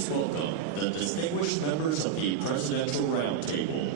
Please welcome the distinguished members of the Presidential Roundtable.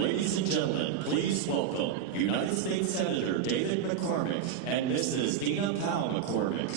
Ladies and gentlemen, please welcome United States Senator David McCormick and Mrs. Dina Powell McCormick.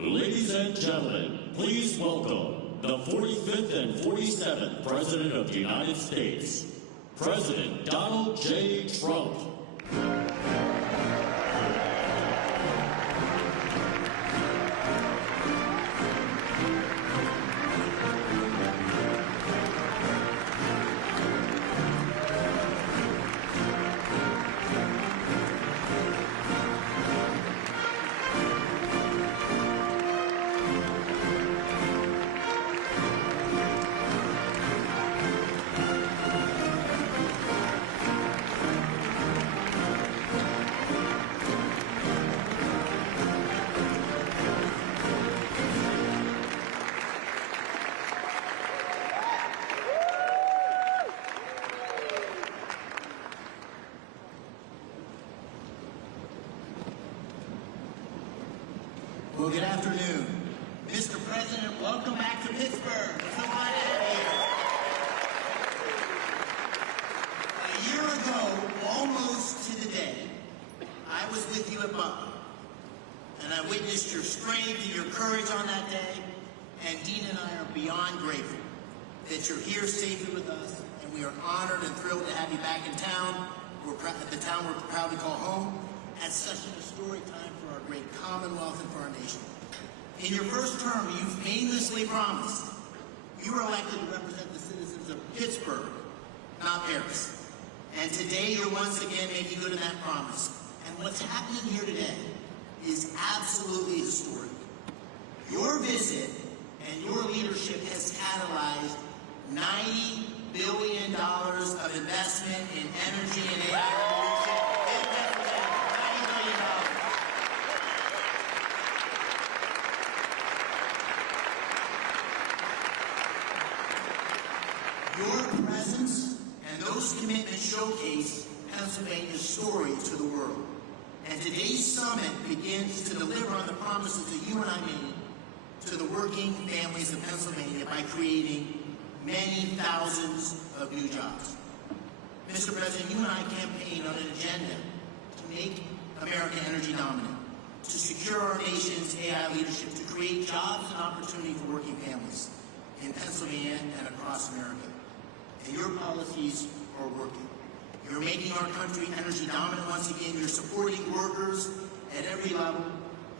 Ladies and gentlemen, please welcome the 45th and 47th President of the United States, President Donald J. Trump. Well, good afternoon. Mr. President, welcome back to Pittsburgh. We're so glad to have you here. A year ago, almost to the day, I was with you at Butler, and I witnessed your strength and your courage on that day, and Dina and I are beyond grateful that you're here safely with us, and we are honored and thrilled to have you back in town. the town we're proud to call home, at such an historic time for our great Commonwealth and for our nation. In your first term, you've painlessly promised you were elected to represent the citizens of Pittsburgh, not Paris. And today you're once again making good on that promise. And what's happening here today is absolutely historic. Your visit and your leadership has catalyzed $90 billion of investment in energy and AI revolution. $90 billion. Your presence and those commitments showcase Pennsylvania's story to the world. And today's summit begins to deliver on the promises that you and I made to the working families of Pennsylvania by creating many thousands of new jobs. Mr. President, you and I campaigned on an agenda to make America energy dominant, to secure our nation's AI leadership, to create jobs and opportunity for working families in Pennsylvania and across America. And your policies are working. You're making our country energy dominant once again. You're supporting workers at every level.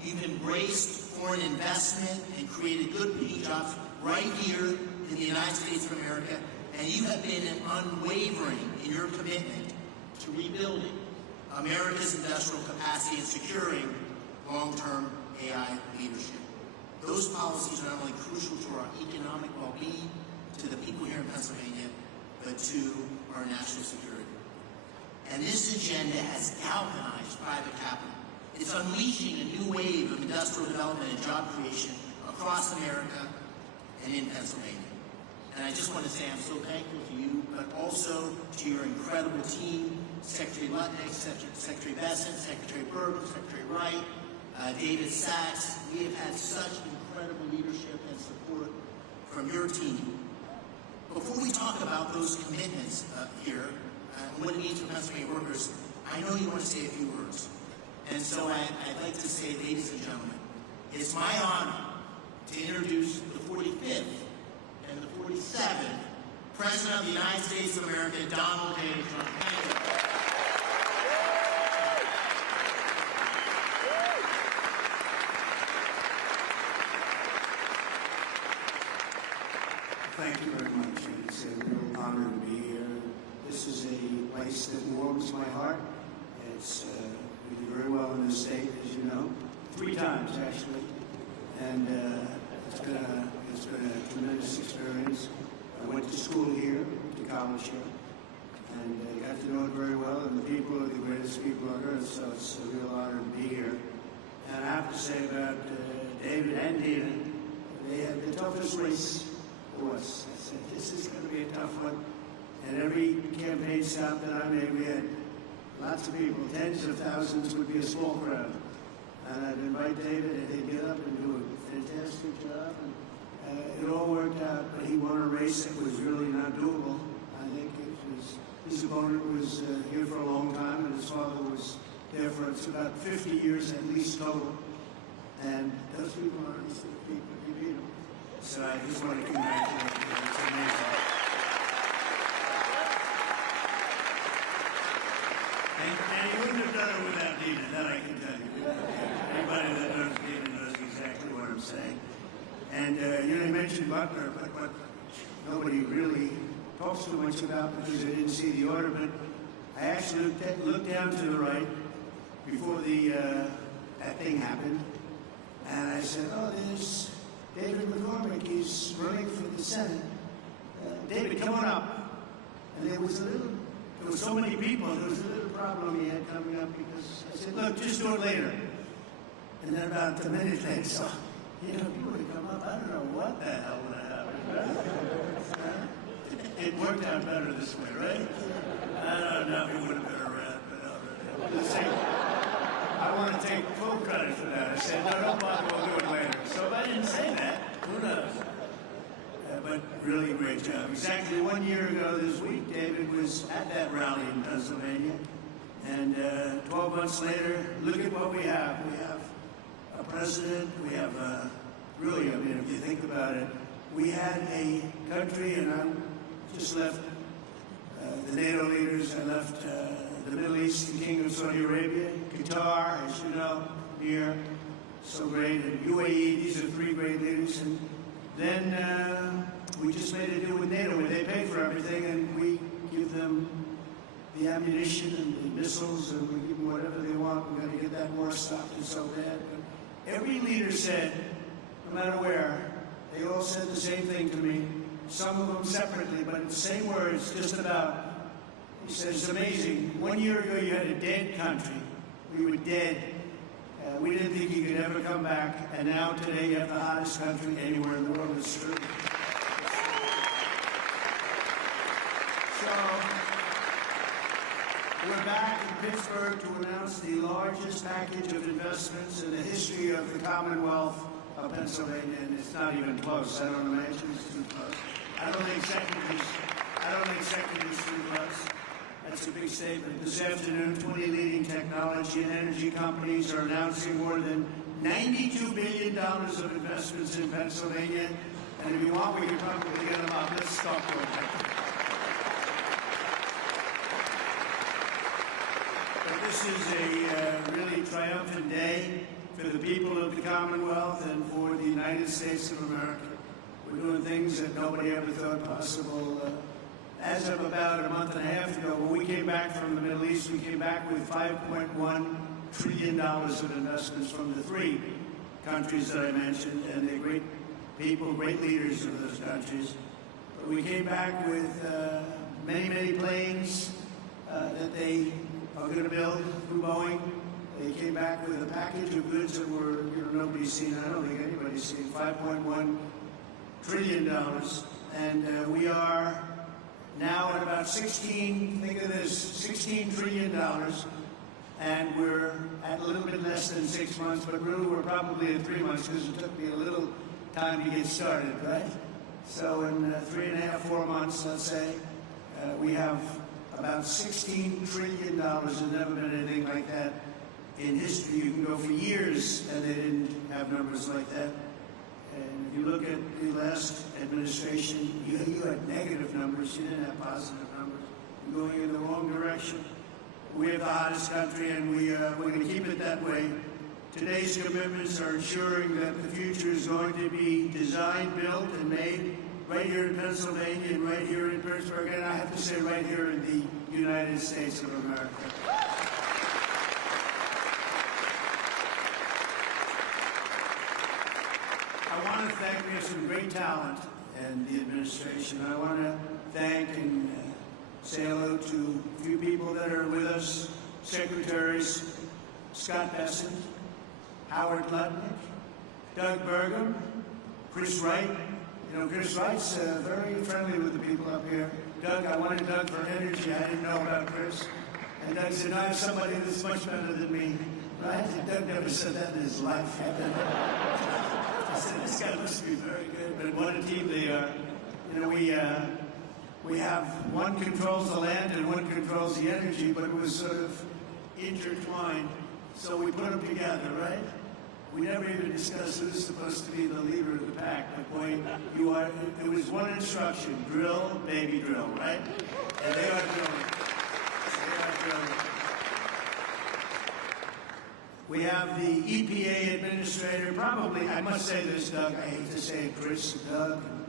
You've embraced foreign investment and created good paying jobs right here in the United States of America. And you have been unwavering in your commitment to rebuilding America's industrial capacity and securing long-term AI leadership. Those policies are not only crucial to our economic well-being, to the people here in Pennsylvania, but to our national security. And this agenda has galvanized private capital. It's unleashing a new wave of industrial development and job creation across America and in Pennsylvania. And I just want to say I'm so thankful to you, but also to your incredible team, Secretary Lutnick, Secretary Bessent, Secretary Bergen, Secretary Wright, David Sachs. We have had such incredible leadership and support from your team. Before we talk about those commitments here, and what it means for Pennsylvania workers, I know you want to say a few words. And so I'd like to say, ladies and gentlemen, it's my honor to introduce the 45th and the 47th President of the United States of America, Donald J. Trump. Thank you. Thank you very much. It's a real honor to be here. This is a place that warms my heart. It's we do very well in this state, as you know, 3 times actually, and it's been a tremendous experience. I went to school here, to college here, and got to know it very well. And the people are the greatest people on earth, so it's a real honor to be here. And I have to say about David and Dina, they had the toughest race for us. I said, this is going to be a tough one. And every campaign stop that I made, we had lots of people, tens of thousands would be a small crowd. And I'd invite David, and he'd get up and do a fantastic job. And it all worked out, but he won a race that was really not doable. I think his opponent was here for a long time, and his father was there for about 50 years at least total. And those people are the people who beat him. So I just want to congratulate him. It's amazing. And he wouldn't have done it without Dina, that I can tell you. Anybody that knows Dina knows exactly what I'm saying. And you mentioned Butler, but what nobody really talks too much about because I didn't see the order, but I actually looked down to the right before that thing happened, and I said, oh, there's David McCormick, he's running for the Senate. David, come on up. And there was so many people, there was a little problem he had coming up because I said, look, just do it later. And then about a minute later, so, people would come up, I don't know what the hell would have happened. It worked out better this way, right? I don't know if he would have been around, but let's see. I want to take full credit for that. I said, no, don't bother, we'll do it later. So if I didn't say that, who knows? But really great job. Exactly 1 year ago this week, David was at that rally in Pennsylvania. And 12 months later, look at what we have. We have a president, we have really, I mean, if you think about it, we had a country, and I just left the NATO leaders, I left the Middle East, the King of Saudi Arabia, Qatar, as you know, here, so great, and UAE, these are three great leaders. And then we just made a deal with NATO where they pay for everything and we give them the ammunition and the missiles and we give them whatever they want. We're going to get that war stopped. It's so bad. But every leader said, no matter where, they all said the same thing to me, some of them separately, but in the same words, just about. He said, it's amazing. 1 year ago, you had a dead country. We were dead. We didn't think you could ever come back. And now, today, you have the hottest country anywhere in the world. It's true. So, we're back in Pittsburgh to announce the largest package of investments in the history of the Commonwealth of Pennsylvania, and it's not even close. I don't imagine it's too close. I don't think second is too close. That's a big statement. This afternoon, 20 leading technology and energy companies are announcing more than $92 billion of investments in Pennsylvania. And if you want, we can probably get them up. Let's talk for a second. But this is a really triumphant day for the people of the Commonwealth and for the United States of America. We're doing things that nobody ever thought possible. As of about a month and a half ago, when we came back from the Middle East, we came back with $5.1 trillion of investments from the three countries that I mentioned, and they're great people, great leaders of those countries. But we came back with many, many planes that they are going to build through Boeing. They came back with a package of goods that were, nobody's seen. I don't think anybody's seen. $5.1 trillion, and we are now at about 16, think of this, $16 trillion, and we're at a little bit less than 6 months, but really we're probably at 3 months because it took me a little time to get started, right? So in 3.5, 4 months, let's say, we have about $16 trillion. There's never been anything like that in history. You can go for years and they didn't have numbers like that. And if you look at the last administration, you had negative numbers. You didn't have positive numbers. You're going in the wrong direction. We have the hottest country, and we're going to keep it that way. Today's commitments are ensuring that the future is going to be designed, built, and made right here in Pennsylvania and right here in Pittsburgh, and I have to say right here in the United States of America. I want to thank, we have some great talent in the administration. I want to thank and say hello to a few people that are with us. Secretaries Scott Bessent, Howard Lutnick, Doug Burgum, Chris Wright. You know, Chris Wright's very friendly with the people up here. Doug, I wanted Doug for energy. I didn't know about Chris. And Doug said, I have somebody that's much better than me. Right? Doug never said that in his life. I said, this guy must be very good. But what a team they are. You know, we have one controls the land and one controls the energy, but it was sort of intertwined. So we put them together, right? We never even discussed who's supposed to be the leader of the pack. But boy, you are. It was one instruction: drill, baby, drill, right? And they are drilling. They are drilling. We have the EPA administrator. Probably, I must say this, Doug. I hate to say it, Chris, Doug, and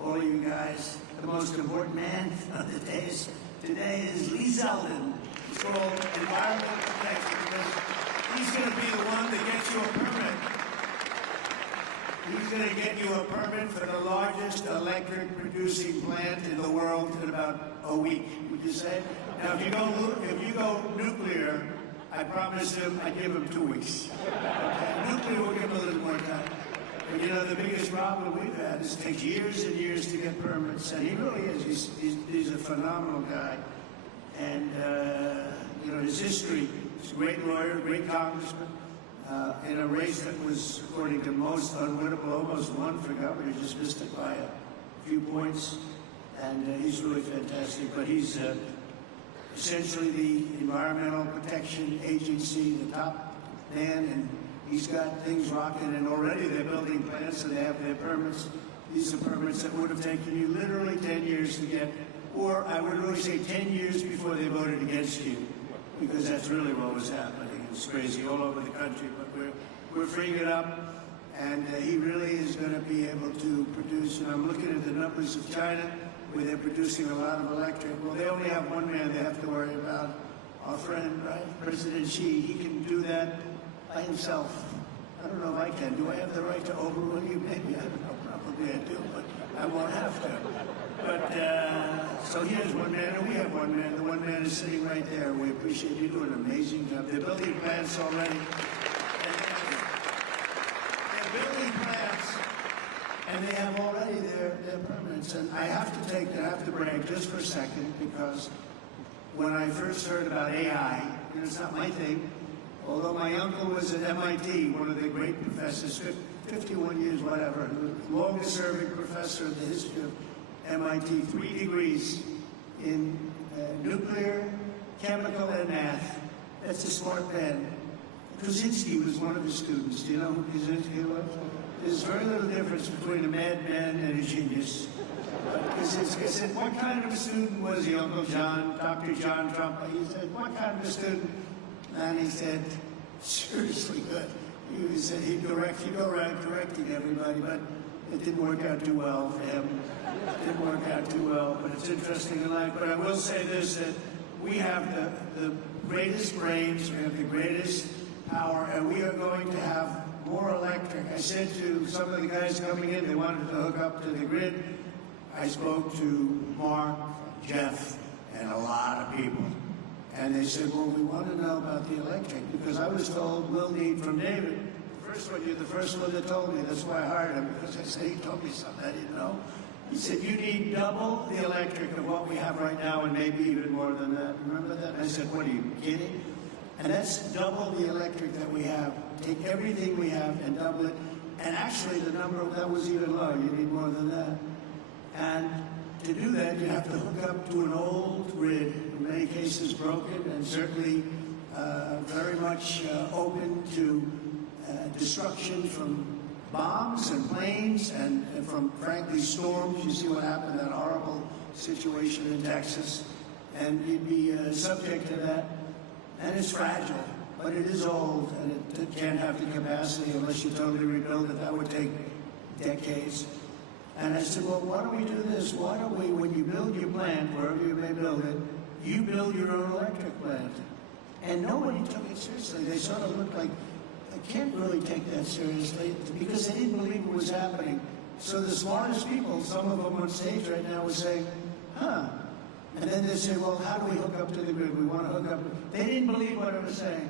all of you guys. The most important man of the days today is Lee Zeldin. It's called environmental protection because he's going to be the one that gets you a permit. He's going to get you a permit for the largest electric producing plant in the world in about a week. Would you say? Now, if you go nuclear, I promised him I'd give him 2 weeks. Okay? Nuclear will give him a little more time. But you know, the biggest problem we've had is it takes years and years to get permits, and he really is. He's a phenomenal guy. And, you know, his history, he's a great lawyer, great congressman, in a race that was, according to most, unwinnable, almost won for governor, just missed it by a few points. And he's really fantastic. But he's essentially the Environmental Protection Agency, the top man, and he's got things rocking, and already they're building plants and they have their permits. These are permits that would have taken you literally 10 years to get, or I would really say 10 years before they voted against you. because that's really what was happening. It's crazy all over the country, but we're freeing it up, and he really is going to be able to produce. And I'm looking at the numbers of China, where they're producing a lot of electric. Well, they only have one man they have to worry about. Our friend, right, President Xi, he can do that by himself. I don't know if I can. Do I have the right to overrule you? Maybe. I don't know. Probably I do, but I won't have to. But, so he has one man, and we have one man. The one man is sitting right there. We appreciate you doing an amazing job. They're building plants already. They're building plants, and they have already their permits. And I have to brag just for a second, because when I first heard about AI, and it's not my thing, although my uncle was at MIT, one of the great professors, 51 years, whatever, the longest-serving professor in the history of MIT, 3 degrees in nuclear, chemical, and math. That's a smart man. Kaczynski was one of his students. Do you know who Kaczynski was? There's very little difference between a madman and a genius. Kaczynski said, what kind of a student was he, Uncle John, Dr. John Trump? He said, what kind of a student? And he said, seriously good. He said he'd go around correcting everybody, but it didn't work out too well for him. It didn't work out too well, but it's interesting in life. But I will say this, that we have the greatest brains, we have the greatest power, and we are going to have more electric. I said to some of the guys coming in, they wanted to hook up to the grid. I spoke to Mark, Jeff, and a lot of people. And they said, well, we want to know about the electric, because I was told we'll need from David. You're the first one that told me. That's why I hired him, because I said, he told me something I didn't know. He said, you need double the electric of what we have right now, and maybe even more than that. Remember that? And I said, what, are you kidding? And that's double the electric that we have. Take everything we have and double it. And actually, the number, that was even lower. You need more than that. And to do that, you have to hook up to an old grid, in many cases broken, and certainly very much open to destruction from bombs and planes and from, frankly, storms. You see what happened, that horrible situation in Texas. And you'd be subject to that. And it's fragile, but it is old, and it can't have the capacity unless you totally rebuild it. That would take decades. And I said, well, why don't we do this? Why don't we, when you build your plant, wherever you may build it, you build your own electric plant. And nobody took it seriously. They sort of looked like, I can't really take that seriously, because they didn't believe what was happening. So the smartest people, some of them on stage right now, would say, huh. And then they say, well, how do we hook up to the grid? We want to hook up. They didn't believe what I was saying.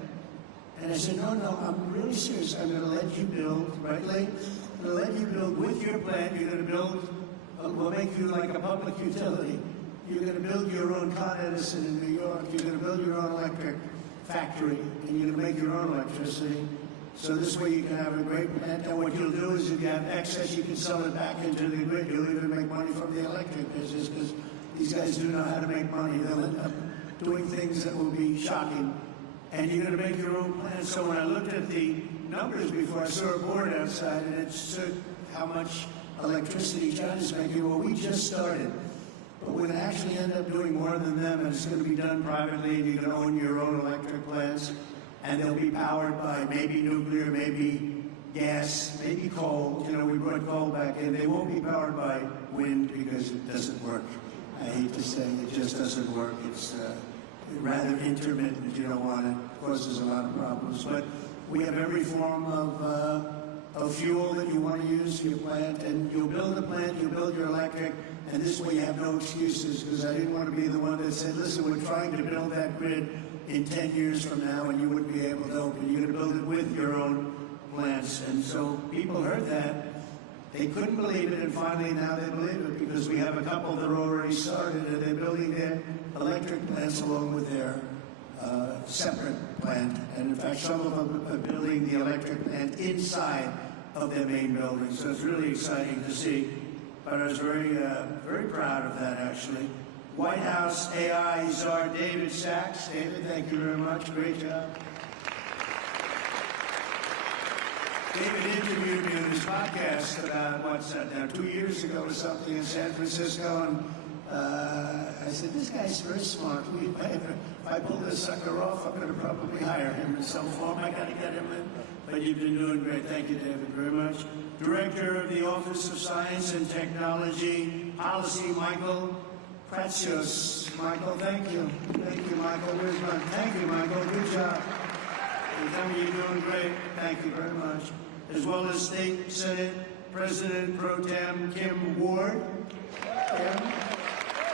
And I said, no, I'm really serious. I'm going to let you build, right, Lee? I'm going to let you build with your plant. You're going to build, we'll make you like a public utility. You're going to build your own Con Edison in New York. You're going to build your own electric factory, and you're going to make your own electricity. So this way you can have a great plant. And what you'll do is if you have excess, you can sell it back into the grid. You'll even make money from the electric business, because these guys do know how to make money. They'll end up doing things that will be shocking. And you're going to make your own plant. So when I looked at the numbers before, I saw a board outside, and it showed how much electricity China's making. Well, we just started. But we're going to actually end up doing more than them, and it's going to be done privately, and you can own your own electric plants. And they'll be powered by maybe nuclear, maybe gas, maybe coal. You know, we brought coal back in. They won't be powered by wind because it doesn't work. I hate to say it just doesn't work. It's rather intermittent. You don't want it. It causes a lot of problems. But we have every form of fuel that you want to use for your plant. And you'll build a plant, you'll build your electric, and this way you have no excuses, because I didn't want to be the one that said, listen, we're trying to build that grid in 10 years from now, and you wouldn't be able to open. You're going to build it with your own plants. And so people heard that. They couldn't believe it, and finally now they believe it, because we have a couple that are already started, and they're building their electric plants along with their separate plant. And in fact, some of them are building the electric plant inside of their main building. So it's really exciting to see. But I was very, very proud of that, actually. White House AI czar David Sachs. David, thank you very much. Great job. David interviewed me on his podcast about, what's that now, 2 years ago or something in San Francisco, and I said, this guy's very smart. If I pull this sucker off, I'm going to probably hire him in some form. I got to get him in. But you've been doing great. Thank you, David, very much. Director of the Office of Science and Technology Policy, Michael Pratsios. Michael, thank you. Thank you, Michael. Where's my... Thank you, Michael. Good job. You tell me you're doing great. Thank you very much. As well as State Senate President Pro Tem Kim Ward. Kim.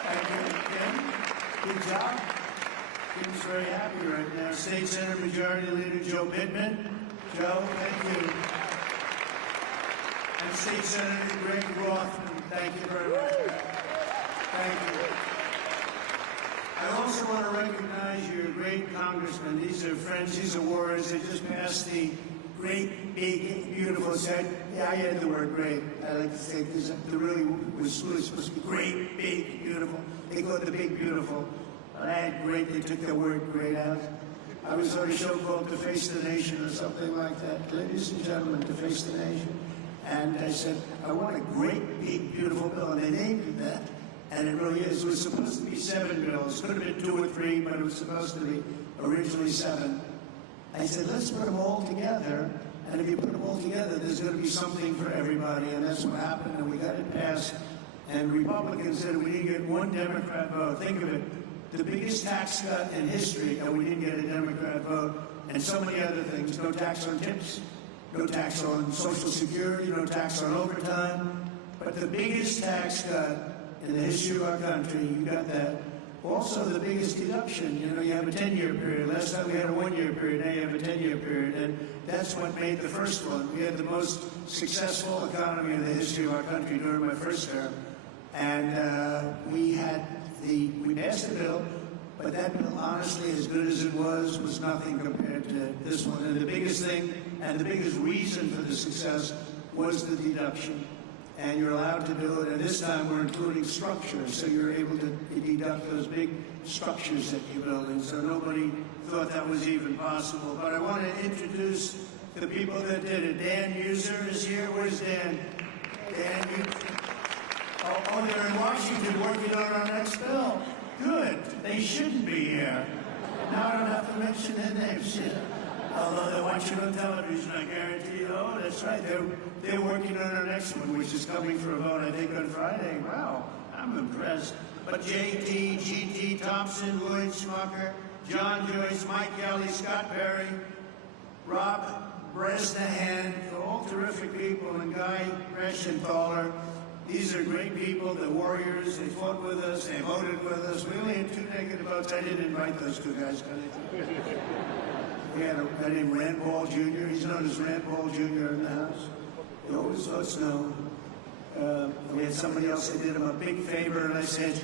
Thank you, Kim. Good job. Kim's very happy right now. State Senate Majority Leader Joe Pittman. Joe, thank you. And State Senator Greg Rothman. Thank you very much. Thank you. I also want to recognize your great congressmen. These are friends, these are warriors. They just passed the great, big, beautiful set. Yeah, I had the word great. I like to say this. The really was really supposed to be great, big, beautiful. They call it the big, beautiful. But I had great. They took the word great out. I was on a show called To Face the Nation or something like that. Ladies and gentlemen, To Face the Nation. And I said, I want a great, big, beautiful bill. And they named it that. And it really is. It was supposed to be 7 bills. Could have been 2 or 3, but it was supposed to be originally 7. I said, let's put them all together. And if you put them all together, there's going to be something for everybody. And that's what happened. And we got it passed. And Republicans said we didn't get 1 Democrat vote. Think of it. The biggest tax cut in history, and we didn't get a Democrat vote. And so many other things. No tax on tips. No tax on Social Security. No tax on overtime. But the biggest tax cut in the history of our country, you got that. Also, the biggest deduction, you have a 10-year period. Last time we had a 1-year period, now you have a 10-year period. And that's what made the first one. We had the most successful economy in the history of our country during my first term. And we passed the bill, but that bill, honestly, as good as it was nothing compared to this one. And the biggest thing, and the biggest reason for the success was the deduction. And you're allowed to do it, and this time we're including structures, so you're able to deduct those big structures that you're building, so nobody thought that was even possible. But I want to introduce the people that did it. Dan User is here. Where's Dan? Dan, oh, they're in Washington working on our next bill. Good. They shouldn't be here. Now I don't have to mention their names. Although they watch it on television, I guarantee you. Oh, that's right. They're working on our next one, which is coming for a vote, I think, on Friday. Wow, I'm impressed. But J.T., G.T. Thompson, Lloyd Schmucker, John Joyce, Mike Kelly, Scott Perry, Rob Bresnahan, all terrific people, and Guy Reschenthaler. These are great people, the warriors. They fought with us. They voted with us. We only had 2 negative votes. I didn't invite those 2 guys. We had a guy named Rand Paul Jr. He's known as Rand Paul Jr. in the House. He always votes no. We had somebody else that did him a big favor, and I said,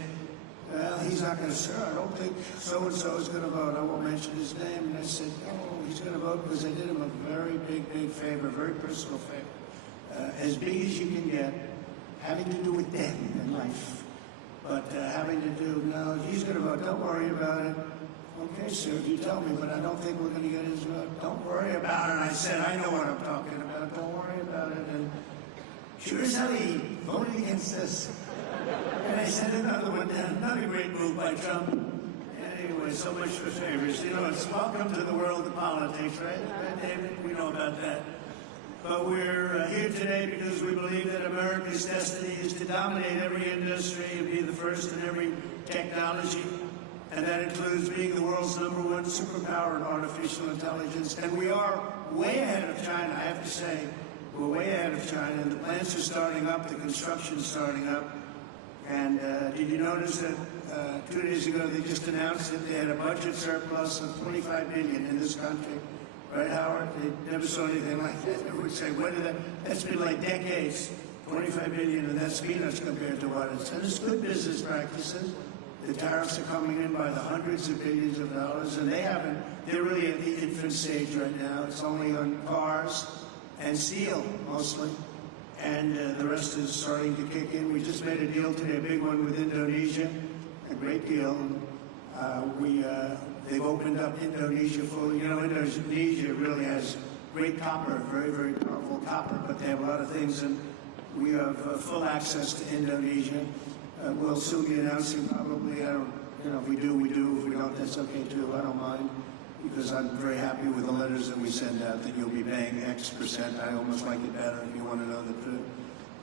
well, he's not going to, sir, I don't think so-and-so is going to vote. I won't mention his name. And I said, oh, he's going to vote because I did him a very big, big favor, very personal favor. As big as you can get, having to do with them in life. But having to do, no, he's going to vote. Don't worry about it. Okay, sir, you tell me, but I don't think we're going to get his vote. Don't worry about it. I said, I know what I'm talking about. Don't worry about it. And sure as hell he voted against this. And I sent another one down. Another great move by Trump. Anyway, so much for favors. It's welcome to the world of politics, right? Right, David? We know about that. But we're here today because we believe that America's destiny is to dominate every industry and be the first in every technology. And that includes being the world's #1 superpower in artificial intelligence. And we are way ahead of China, I have to say. We're way ahead of China, and the plants are starting up, the construction's starting up. And did you notice that 2 days ago they just announced that they had a budget surplus of $25 billion in this country? Right, Howard? They never saw anything like that. They would say, what did that? That's been like decades. $25 billion, and that's peanuts compared to what it's. And it's good business practices. The tariffs are coming in by the hundreds of billions of dollars, and they're really at the infant stage right now. It's only on cars and steel, mostly. And the rest is starting to kick in. We just made a deal today, a big one with Indonesia, a great deal. They've opened up Indonesia fully. Indonesia really has great copper, very, very powerful copper, but they have a lot of things, and we have full access to Indonesia. We'll soon be announcing probably, if we do, we do. If we don't, that's okay too. I don't mind, because I'm very happy with the letters that we send out that you'll be paying X percent. I almost like it better if you want to know the truth.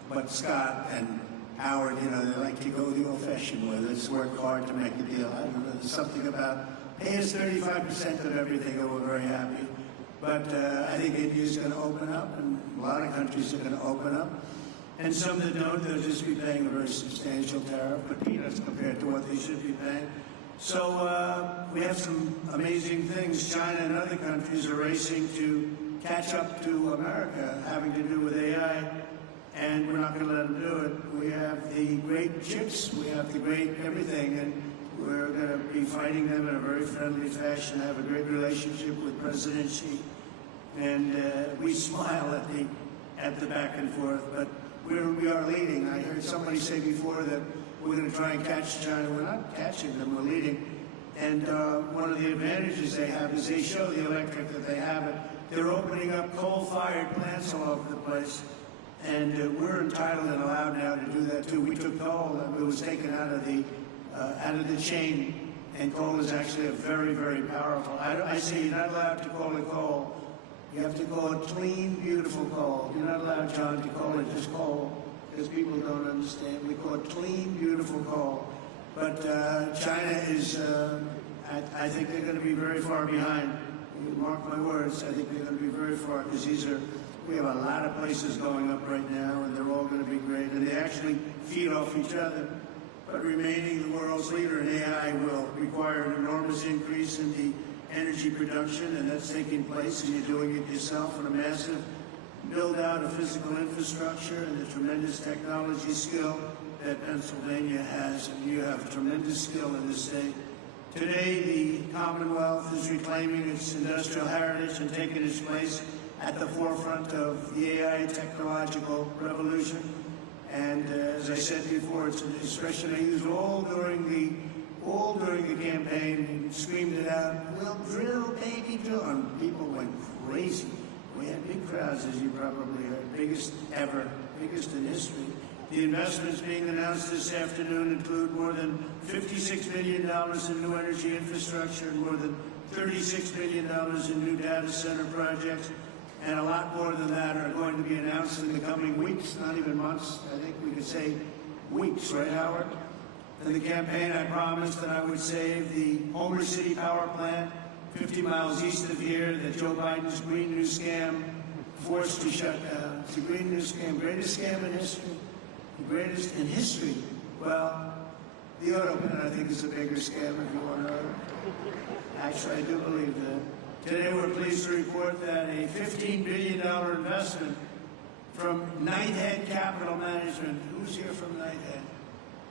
But Scott and Howard, they like to go the old-fashioned way. Let's work hard to make a deal. I don't know. There's something about pay us 35% of everything, and we're very happy. But I think India's going to open up, and a lot of countries are going to open up. And some that don't, they'll just be paying a very substantial tariff, but peanuts compared to what they should be paying. So we have some amazing things. China and other countries are racing to catch up to America, having to do with AI, and we're not going to let them do it. We have the great chips, we have the great everything, and we're going to be fighting them in a very friendly fashion. I have a great relationship with President Xi, and we smile at the back and forth, but we are leading. I heard somebody say before that we're going to try and catch China. We're not catching them, we're leading. And one of the advantages they have is they show the electric that they have it. They're opening up coal-fired plants all over the place. And we're entitled and allowed now to do that too. We took coal, it was taken out of the chain, and coal is actually a very, very powerful. I say you're not allowed to call it coal. You have to call it clean, beautiful coal. You're not allowed, John, to call it just coal, because people don't understand. We call it clean, beautiful coal. But China is, I think they're going to be very far behind. You mark my words, I think they're going to be very far, because we have a lot of places going up right now, and they're all going to be great, and they actually feed off each other. But remaining the world's leader in AI will require an enormous increase in the energy production, and that's taking place, and you're doing it yourself, and a massive build-out of physical infrastructure and the tremendous technology skill that Pennsylvania has, and you have tremendous skill in this state. Today, the Commonwealth is reclaiming its industrial heritage and taking its place at the forefront of the AI technological revolution. And as I said before, it's an expression I used all during the campaign, and screamed it out, "We'll drill, baby, drill." And people went crazy. We had big crowds, as you probably heard, biggest ever, biggest in history. The investments being announced this afternoon include more than $56 million in new energy infrastructure and more than $36 million in new data center projects. And a lot more than that are going to be announced in the coming weeks, not even months. I think we could say weeks, right, Howard? In the campaign, I promised that I would save the Homer City power plant 50 miles east of here that Joe Biden's Green New Scam forced to shut down. It's the Green New Scam, greatest scam in history, the greatest in history. Well, the auto plant, I think, is a bigger scam, if you want to know. Actually, I do believe that. Today, we're pleased to report that a $15 billion investment from Knighthead Capital Management. Who's here from Knighthead?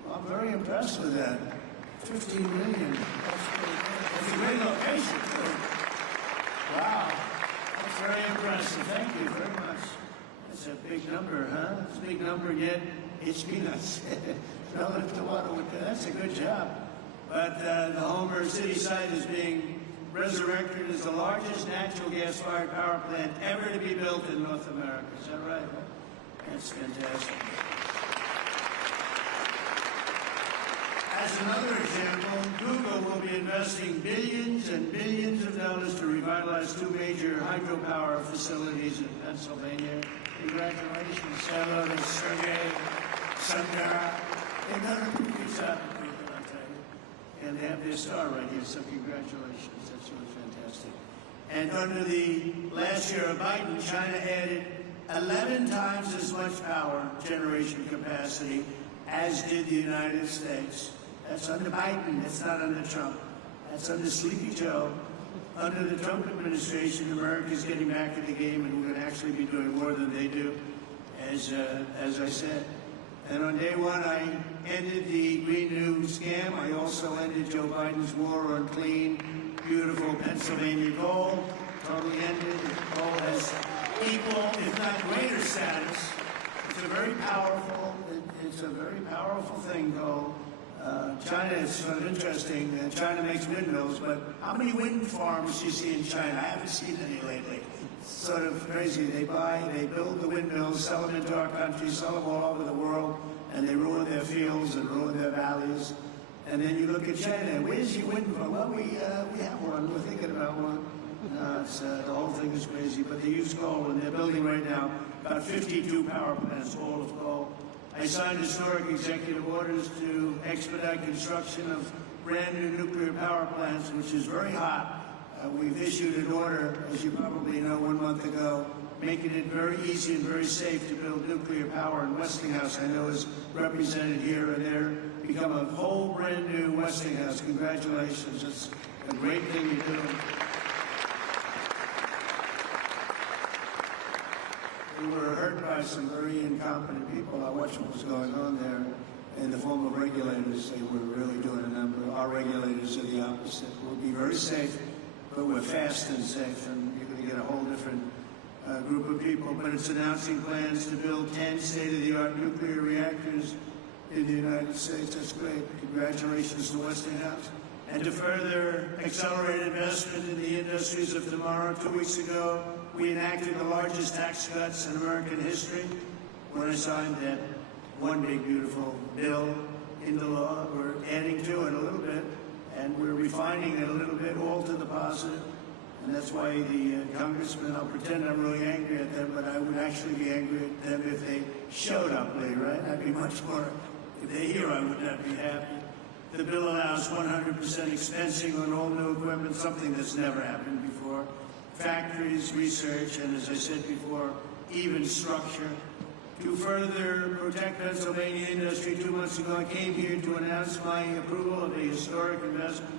Well, I'm very impressed with that. $15 million. That's a great location, too. Wow. That's very impressive. Thank you very much. That's a big number, huh? It's a big number, yet it's peanuts. Relative to what? That's a good job. But the Homer City site is being resurrected as the largest natural gas-fired power plant ever to be built in North America. Is that right? That's fantastic. As another example, Google will be investing billions and billions of dollars to revitalize two major hydropower facilities in Pennsylvania. Congratulations, hello to Sergey, Sundara. They've done a pretty good job at Google, I'll tell you. And they have their star right here, so congratulations. That's really fantastic. And under the last year of Biden, China added 11 times as much power generation capacity as did the United States. That's under Biden. That's not under Trump. That's under Sleepy Joe. Under the Trump administration, America's getting back in the game, and we're going to actually be doing more than they do, as I said. And on day one, I ended the Green New Scam. I also ended Joe Biden's war on clean, beautiful Pennsylvania coal. Totally ended. Coal has equal, if not greater status. It's a very powerful thing, coal. China is sort of interesting. China makes windmills, but how many wind farms do you see in China? I haven't seen any lately. sort of crazy. They build the windmills, sell them into our country, sell them all over the world, and they ruin their fields and ruin their valleys. And then you look at China. Where's your wind farm? Well, we have one. We're thinking about one. The whole thing is crazy. But they use coal, and they're building right now about 52 power plants, all of coal. I signed historic executive orders to expedite construction of brand new nuclear power plants, which is very hot. We've issued an order, as you probably know, 1 month ago, making it very easy and very safe to build nuclear power. And Westinghouse, I know, is represented here, and they're become a whole brand new Westinghouse. Congratulations. It's a great thing to do. We were hurt by some very incompetent people. I watched what was going on there in the form of regulators. They were really doing a number. Our regulators are the opposite. We'll be very safe, but we're fast and safe, and you're going to get a whole different group of people. But it's announcing plans to build 10 state-of-the-art nuclear reactors in the United States. That's great. Congratulations to Westinghouse. And to further accelerate investment in the industries of tomorrow, 2 weeks ago, we enacted the largest tax cuts in American history when I signed that one big, beautiful bill into law. We're adding to it a little bit, and we're refining it a little bit, all to the positive. And that's why the congressmen, I'll pretend I'm really angry at them, but I would actually be angry at them if they showed up late, right? I'd be much more, if they're here, I would not be happy. The bill allows 100% expensing on all new equipment, something that's never happened before. Factories, research, and as I said before, even structure. To further protect Pennsylvania industry, 2 months ago I came here to announce my approval of a historic investment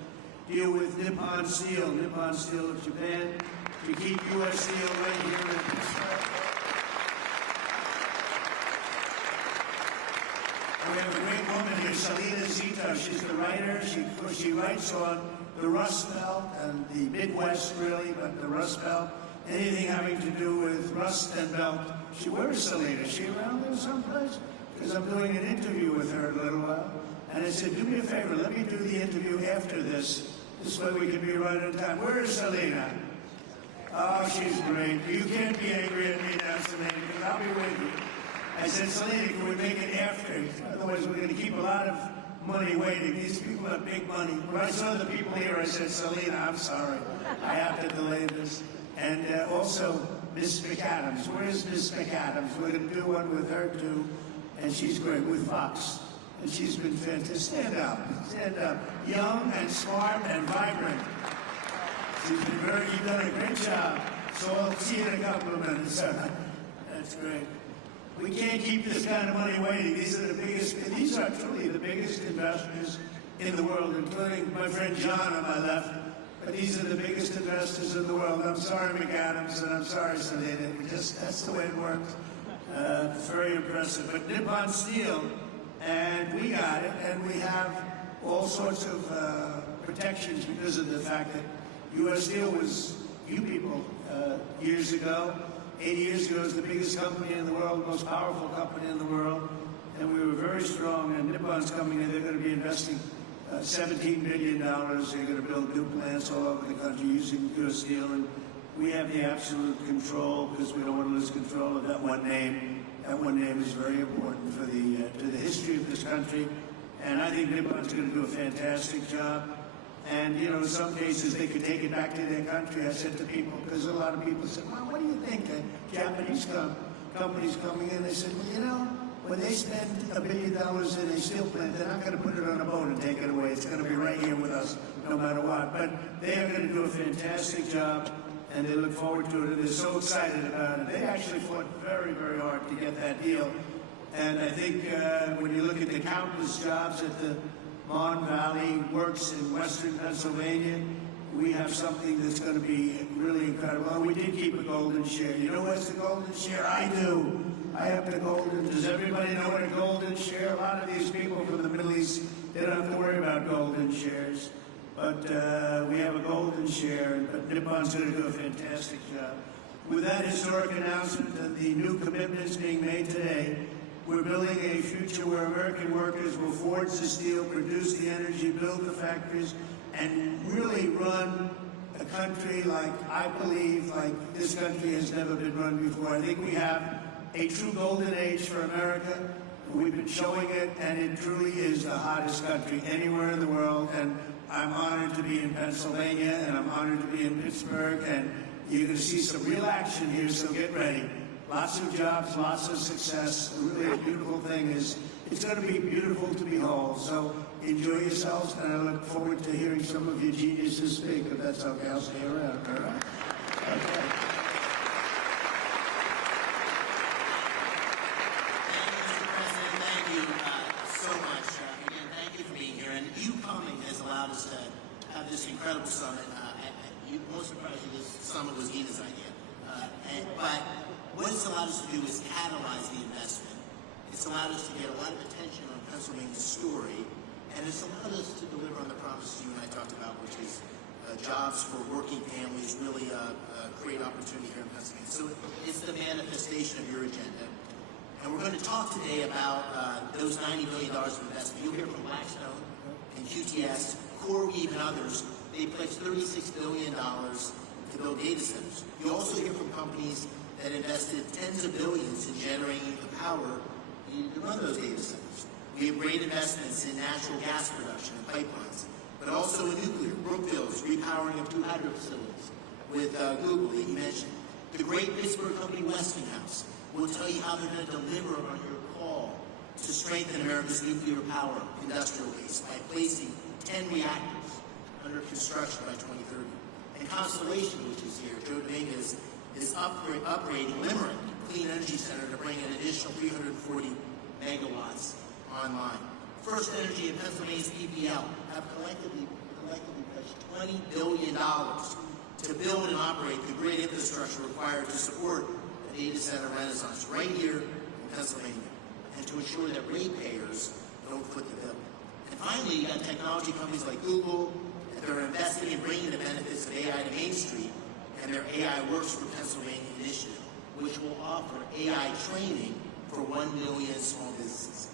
deal with Nippon Steel of Japan, to keep U.S. steel right here in Pittsburgh. We have a great woman here, Selena Zito. She's the writer. She writes on the Rust Belt and the Midwest, really, but the Rust Belt, anything having to do with rust and belt. Where is Selena? Is she around there someplace? Because I'm doing an interview with her in a little while. And I said, do me a favor, let me do the interview after this. This way we can be right on time. Where is Selena? Oh, she's great. You can't be angry at me now, Selena, because I'll be with you. I said, Selena, can we make it after? Otherwise, we're going to keep a lot of money waiting. These people have big money. When I saw the people here, I said, Selena, I'm sorry. I have to delay this. And also, Miss McAdams. Where's Miss McAdams? We're going to do one with her, too. And she's great, with Fox. And she's been fantastic. Stand up. Stand up. Young and smart and vibrant. You've done a great job. So I'll see you in a couple of minutes. That's great. We can't keep this kind of money waiting. These are truly the biggest investors in the world, including my friend John on my left. But these are the biggest investors in the world. I'm sorry, McAdams, and I'm sorry, Selena. That's the way it works. It's very impressive. But Nippon Steel, and we got it, and we have all sorts of protections because of the fact that U.S. Steel was, you people, years ago, 80 years ago, was the biggest company in the world, most powerful company in the world, and we were very strong, and Nippon's coming in. They're going to be investing $17 billion. They're going to build new plants all over the country using U.S. Steel, and we have the absolute control because we don't want to lose control of that one name. That one name is very important for to the history of this country, and I think Nippon's going to do a fantastic job. And, you know, in some cases, they could take it back to their country. I said to people, because a lot of people said, well, what do you think? Japanese companies coming in, they said, well, you know, when they spend $1 billion in a steel plant, they're not going to put it on a boat and take it away. It's going to be right here with us, no matter what. But they are going to do a fantastic job, and they look forward to it, and they're so excited about it. They actually fought very, very hard to get that deal. And I think when you look at the countless jobs at the Mon Valley Works in western Pennsylvania, we have something that's going to be really incredible. And we did keep a golden share. You know what's the golden share? I do. I have the golden. Does everybody know what a golden share? A lot of these people from the Middle East, they don't have to worry about golden shares. But we have a golden share, but Nippon's going to do a fantastic job. With that historic announcement and the new commitments being made today, we're building a future where American workers will forge the steel, produce the energy, build the factories, and really run a country like, I believe, like this country has never been run before. I think we have a true golden age for America. We've been showing it, and it truly is the hottest country anywhere in the world. And I'm honored to be in Pennsylvania, and I'm honored to be in Pittsburgh, and you're going to see some real action here, so get ready. Lots of jobs, lots of success. Really, a beautiful thing is, it's going to be beautiful to behold. So enjoy yourselves, and I look forward to hearing some of you geniuses speak, if that's okay. I'll stay around, all right? Okay. This incredible summit. Most surprising, this summit was Gina's idea. But what it's allowed us to do is catalyze the investment. It's allowed us to get a lot of attention on Pennsylvania's story, and it's allowed us to deliver on the promises you and I talked about, which is jobs for working families, really create opportunity here in Pennsylvania. So it's the manifestation of your agenda. And we're going to talk today about those $90 billion of investment. You'll hear from Blackstone and QTS, CoreWeave, and others. They pledged $36 billion to build data centers. You also hear from companies that invested tens of billions in generating the power needed to run those data centers. We have great investments in natural gas production and pipelines, but also in nuclear. Brookfield's repowering of 2 hydro facilities with Google that you mentioned. The great Pittsburgh company Westinghouse will tell you how they're going to deliver on your call to strengthen America's nuclear power industrial base by placing 10 reactors under construction by 2030. And Constellation, which is here, Joe Dominguez, is upgrading Limerick Clean Energy Center to bring an additional 340 megawatts online. First Energy and Pennsylvania's PPL have collectively pledged $20 billion to build and operate the grid infrastructure required to support a data center renaissance right here in Pennsylvania, and to ensure that ratepayers don't foot the bill. And finally, you got technology companies like Google that are investing in bringing the benefits of AI to Main Street, and their AI Works for Pennsylvania initiative, which will offer AI training for 1 million small businesses.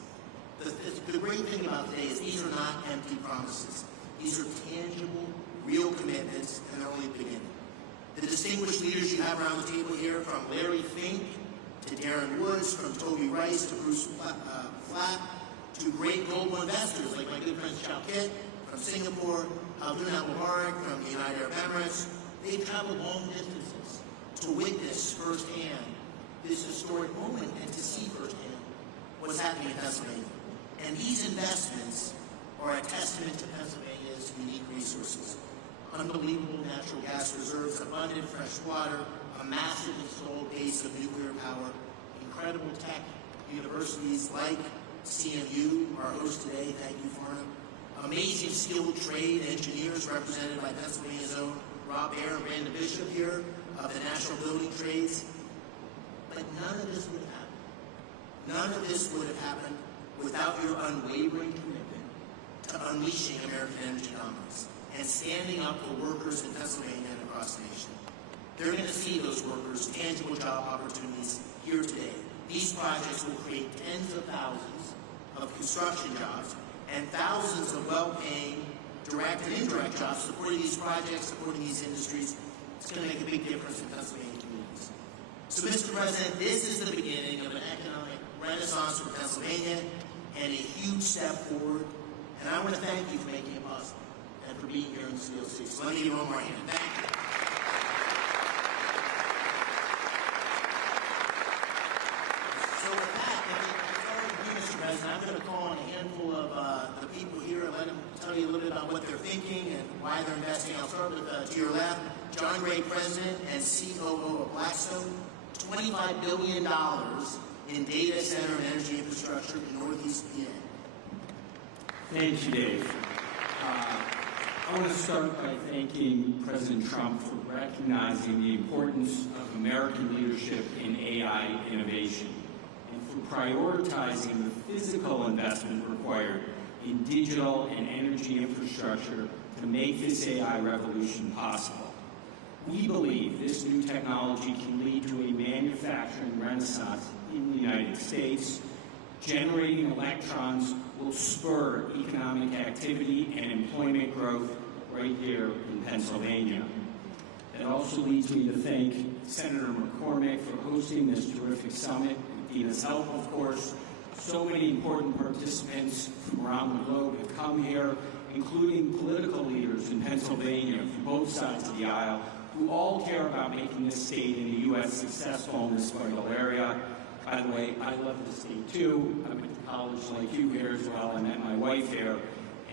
The great thing about today is these are not empty promises. These are tangible, real commitments, and they're only the beginning. The distinguished leaders you have around the table here, from Larry Fink to Darren Woods, from Toby Rice to Bruce Flatt, to great global investors like my good friend Chow Kit from Singapore, Luna Mubarak from the United Arab Emirates. They've traveled long distances to witness firsthand this historic moment and to see firsthand what's happening in Pennsylvania. And these investments are a testament to Pennsylvania's unique resources. Unbelievable natural gas reserves, abundant fresh water, a massive installed base of nuclear power, incredible tech universities like CMU, our host today, thank you for him. Amazing skilled trade engineers represented by Pennsylvania's own Rob Ayer and Brandon Bishop here of the National Building Trades. But none of this would have happened. None of this would have happened without your unwavering commitment to unleashing American energy dominance and standing up for workers in Pennsylvania and across the nation. They're going to see those workers tangible job opportunities here today. These projects will create tens of thousands of construction jobs and thousands of well-paying direct and indirect jobs supporting these projects, supporting these industries. It's going to make a big difference in Pennsylvania communities. So, Mr. President, this is the beginning of an economic renaissance for Pennsylvania and a huge step forward. And I want to thank you for making it possible and for being here in Steel City. So let me give you one more hand. Thank you. So with that, Mr. President, I'm going to call on a handful of the people here and let them tell you a little bit about what they're thinking and why they're investing. I'll start with, to your left, John Gray, President and COO of Blackstone. $25 billion in data center and energy infrastructure in Northeast PA. Thank you, Dave. I want to start by thanking President Trump for recognizing the importance of American leadership in AI innovation and for prioritizing the physical investment required in digital and energy infrastructure to make this AI revolution possible. We believe this new technology can lead to a manufacturing renaissance in the United States. Generating electrons will spur economic activity and employment growth right here in Pennsylvania. It also leads me to thank Senator McCormick for hosting this terrific summit, with Dina's help, of course. So many important participants from around the globe have come here, including political leaders in Pennsylvania from both sides of the aisle, who all care about making this state and the U.S. successful in this vital area. By the way, I love the state too. I went to college like you here as well. I met my wife here,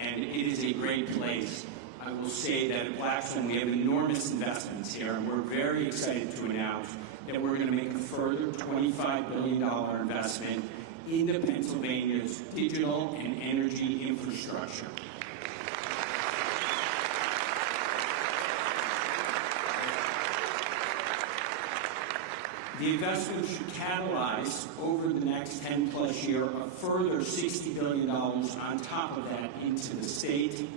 and it is a great place. I will say that at Blackstone we have enormous investments here, and we're very excited to announce that we're going to make a further $25 billion investment into Pennsylvania's digital and energy infrastructure. The investment should catalyze over the next 10-plus years a further $60 billion on top of that into the state.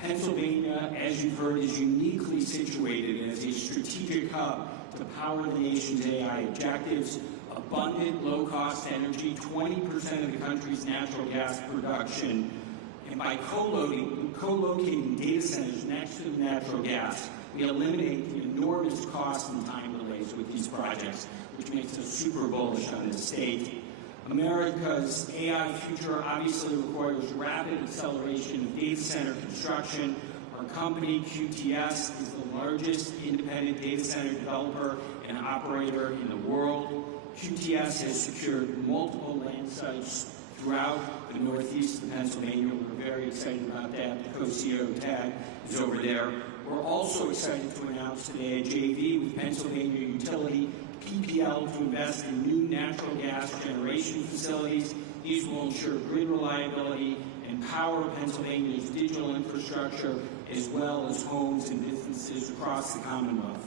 Pennsylvania, as you've heard, is uniquely situated as a strategic hub to power the nation's AI objectives. Abundant, low-cost energy, 20% of the country's natural gas production, and by co-locating data centers next to the natural gas, we eliminate the enormous cost and time delays with these projects, which makes us super bullish on this state. America's AI future obviously requires rapid acceleration of data center construction. Our company, QTS, is the largest independent data center developer and operator in the world. QTS has secured multiple land sites throughout the northeast of Pennsylvania. We're very excited about that. The co-CEO, Tad, is over there. We're also excited to announce today a JV with Pennsylvania utility PPL to invest in new natural gas generation facilities. These will ensure grid reliability and power Pennsylvania's digital infrastructure, as well as homes and businesses across the Commonwealth.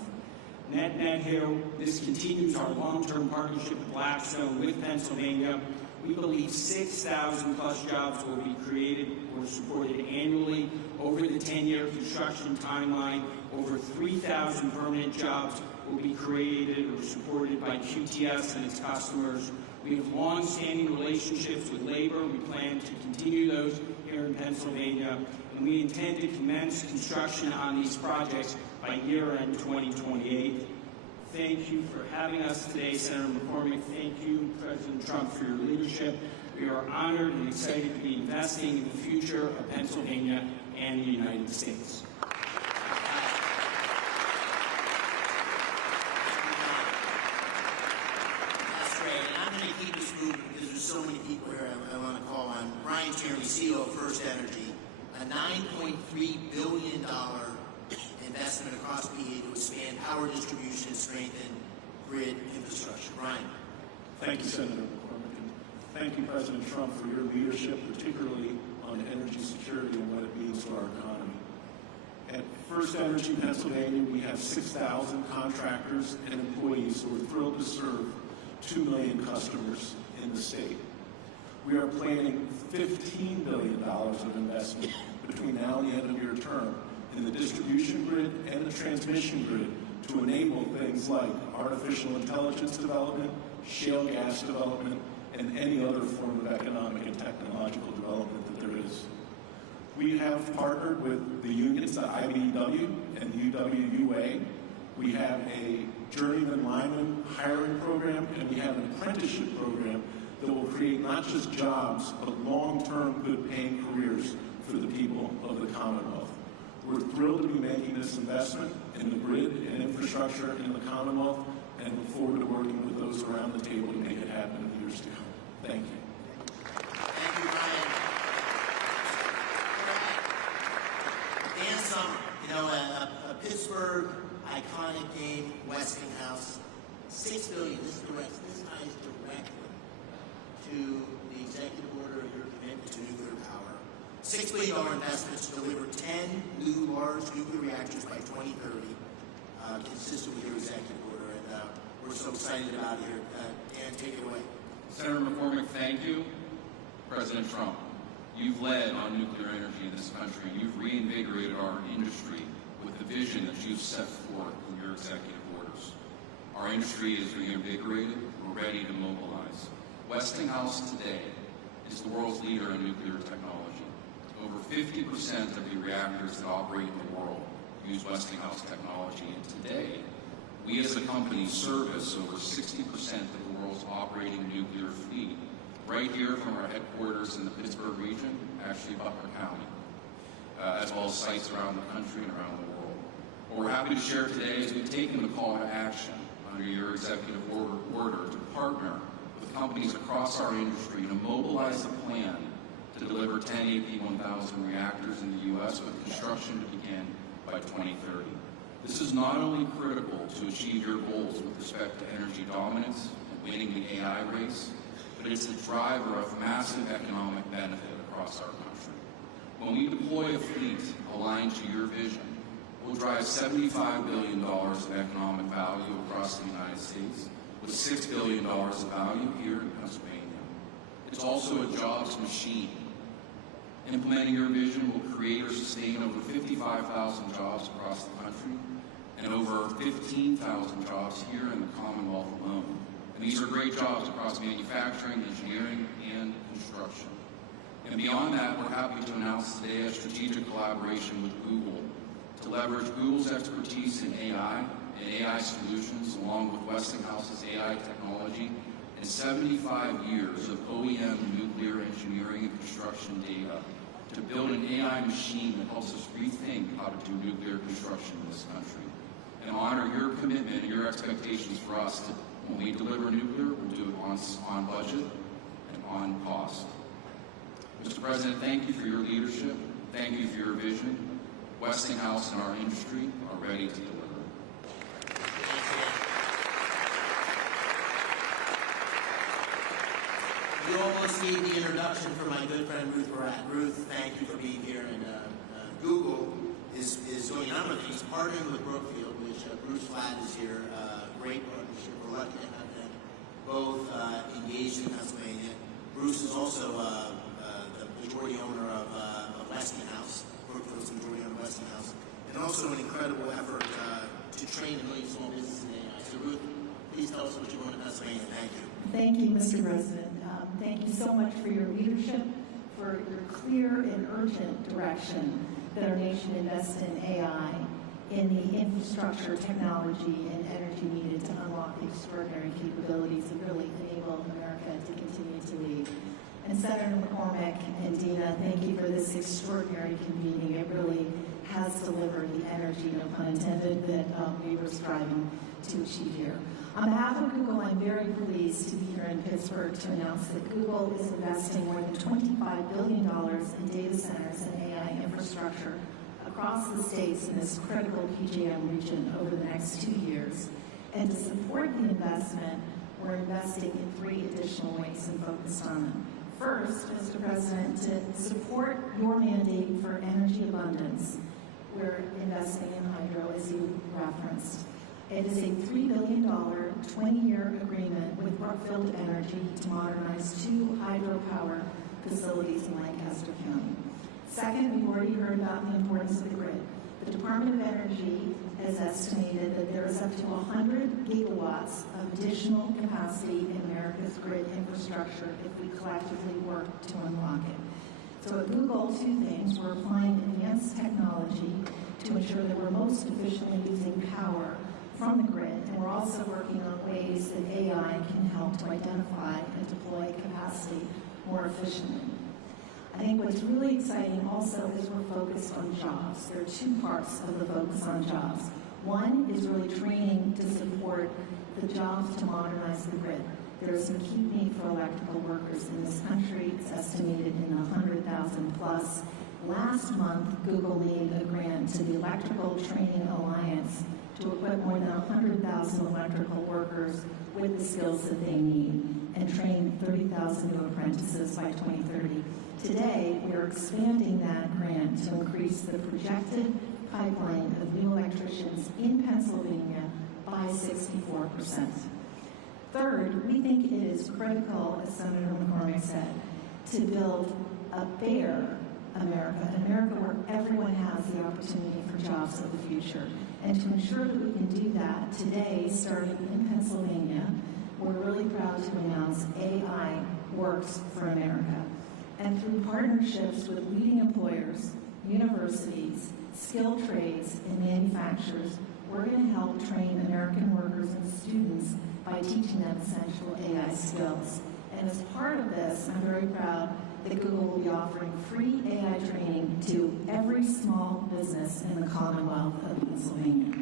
Net here, this continues our long-term partnership with Blackstone with Pennsylvania. We believe 6,000 plus jobs will be created or supported annually over the 10-year construction timeline. Over 3,000 permanent jobs will be created or supported by QTS and its customers. We have long-standing relationships with labor. We plan to continue those here in Pennsylvania, and we intend to commence construction on these projects by year-end 2028. Thank you for having us today, Senator McCormick. Thank you, President Trump, for your leadership. We are honored and excited to be investing in the future of Pennsylvania and the United States. That's great, and I'm going to keep this moving because there's so many people here I want to call on. Brian Tierney, CEO of First Energy, a $9.3 billion investment across PA to expand power distribution and strengthen grid infrastructure. Brian. Thank you, Senator McCormick. And thank you, President Trump, for your leadership, particularly on energy security and what it means to our economy. At First Energy Pennsylvania, we have 6,000 contractors and employees who are thrilled to serve 2 million customers in the state. We are planning $15 billion of investment between now and the end of your term in the distribution grid and the transmission grid to enable things like artificial intelligence development, shale gas development, and any other form of economic and technological development that there is. We have partnered with the unions, the IBEW and the UWUA. We have a journeyman lineman hiring program, and we have an apprenticeship program that will create not just jobs, but long-term good-paying careers for the people of the Commonwealth. We're thrilled to be making this investment in the grid and infrastructure in the Commonwealth, and look forward to working with those around the table to make it happen in the years to come. Thank you. Thank you, Brian. Dan Summer, a Pittsburgh iconic name, Westinghouse, $6 billion. This ties directly to the executive order of your commitment to nuclear power. $6 billion investment to deliver 10 new large nuclear reactors by 2030, consistent with your executive order, and we're so excited about it here. Dan, take it away. Senator McCormick, thank you. President Trump, you've led on nuclear energy in this country. You've reinvigorated our industry with the vision that you've set forth in your executive orders. Our industry is reinvigorated. We're ready to mobilize. Westinghouse today is the world's leader in nuclear technology. Over 50% of the reactors that operate in the world use Westinghouse technology, and today, we as a company service over 60% of the world's operating nuclear fleet, right here from our headquarters in the Pittsburgh region, actually Butler County, as well as sites around the country and around the world. What we're happy to share today is we've taken the call to action under your executive order to partner with companies across our industry to mobilize a plan to deliver 10 AP1000 reactors in the U.S. with construction to begin by 2030. This is not only critical to achieve your goals with respect to energy dominance and winning the AI race, but it's a driver of massive economic benefit across our country. When we deploy a fleet aligned to your vision, we'll drive $75 billion of economic value across the United States, with $6 billion of value here in Pennsylvania. It's also a jobs machine. Implementing your vision will create or sustain over 55,000 jobs across the country and over 15,000 jobs here in the Commonwealth alone. And these are great jobs across manufacturing, engineering, and construction. And beyond that, we're happy to announce today a strategic collaboration with Google to leverage Google's expertise in AI and AI solutions, along with Westinghouse's AI technology and 75 years of OEM nuclear engineering and construction data to build an AI machine that helps us rethink how to do nuclear construction in this country and honor your commitment and your expectations for us to, when we deliver nuclear, we'll do it on budget and on cost. Mr. President, thank you for your leadership. Thank you for your vision. Westinghouse and our industry are ready to deliver. You almost gave the introduction for my good friend Ruth Barat. Ruth, thank you for being here. And Google is doing, I don't know if he's partnering with Brookfield, which Bruce Flatt is here. Great partnership. We're lucky to have them both engaged in Pennsylvania. Bruce is also the majority owner of Westinghouse. Brookfield's the majority owner of Westinghouse. And also an incredible effort to train a million small businesses in AI. So Ruth, please tell us what you're doing in Pennsylvania. Thank you. Thank you, Mr. President. Thank you so much for your leadership, for your clear and urgent direction that our nation invests in AI, in the infrastructure, technology, and energy needed to unlock the extraordinary capabilities that really enable America to continue to lead. And Senator McCormick and Dina, thank you for this extraordinary convening. It really has delivered the energy, no pun intended, that we were striving to achieve here. On behalf of Google, I'm very pleased to be here in Pittsburgh to announce that Google is investing more than $25 billion in data centers and AI infrastructure across the states in this critical PJM region over the next 2 years. And to support the investment, we're investing in 3 additional ways and focused on them. First, Mr. President, to support your mandate for energy abundance, we're investing in hydro, as you referenced. It is a $3 billion, 20-year agreement with Brookfield Energy to modernize 2 hydropower facilities in Lancaster County. Second, we've already heard about the importance of the grid. The Department of Energy has estimated that there is up to 100 gigawatts of additional capacity in America's grid infrastructure if we collectively work to unlock it. So at Google, 2 things. We're applying advanced technology to ensure that we're most efficiently using power from the grid, and we're also working on ways that AI can help to identify and deploy capacity more efficiently. I think what's really exciting also is we're focused on jobs. There are 2 parts of the focus on jobs. One is really training to support the jobs to modernize the grid. There is an acute need for electrical workers in this country. It's estimated in the 100,000 plus. Last month, Google made a grant to the Electrical Training Alliance to equip more than 100,000 electrical workers with the skills that they need and train 30,000 new apprentices by 2030. Today, we're expanding that grant to increase the projected pipeline of new electricians in Pennsylvania by 64%. Third, we think it is critical, as Senator McCormick said, to build a fair America, an America where everyone has the opportunity for jobs of the future. And to ensure that we can do that, today, starting in Pennsylvania, we're really proud to announce AI Works for America. And through partnerships with leading employers, universities, skilled trades, and manufacturers, we're going to help train American workers and students by teaching them essential AI skills. And as part of this, I'm very proud that Google will be offering free AI training to every small business in the Commonwealth of Pennsylvania.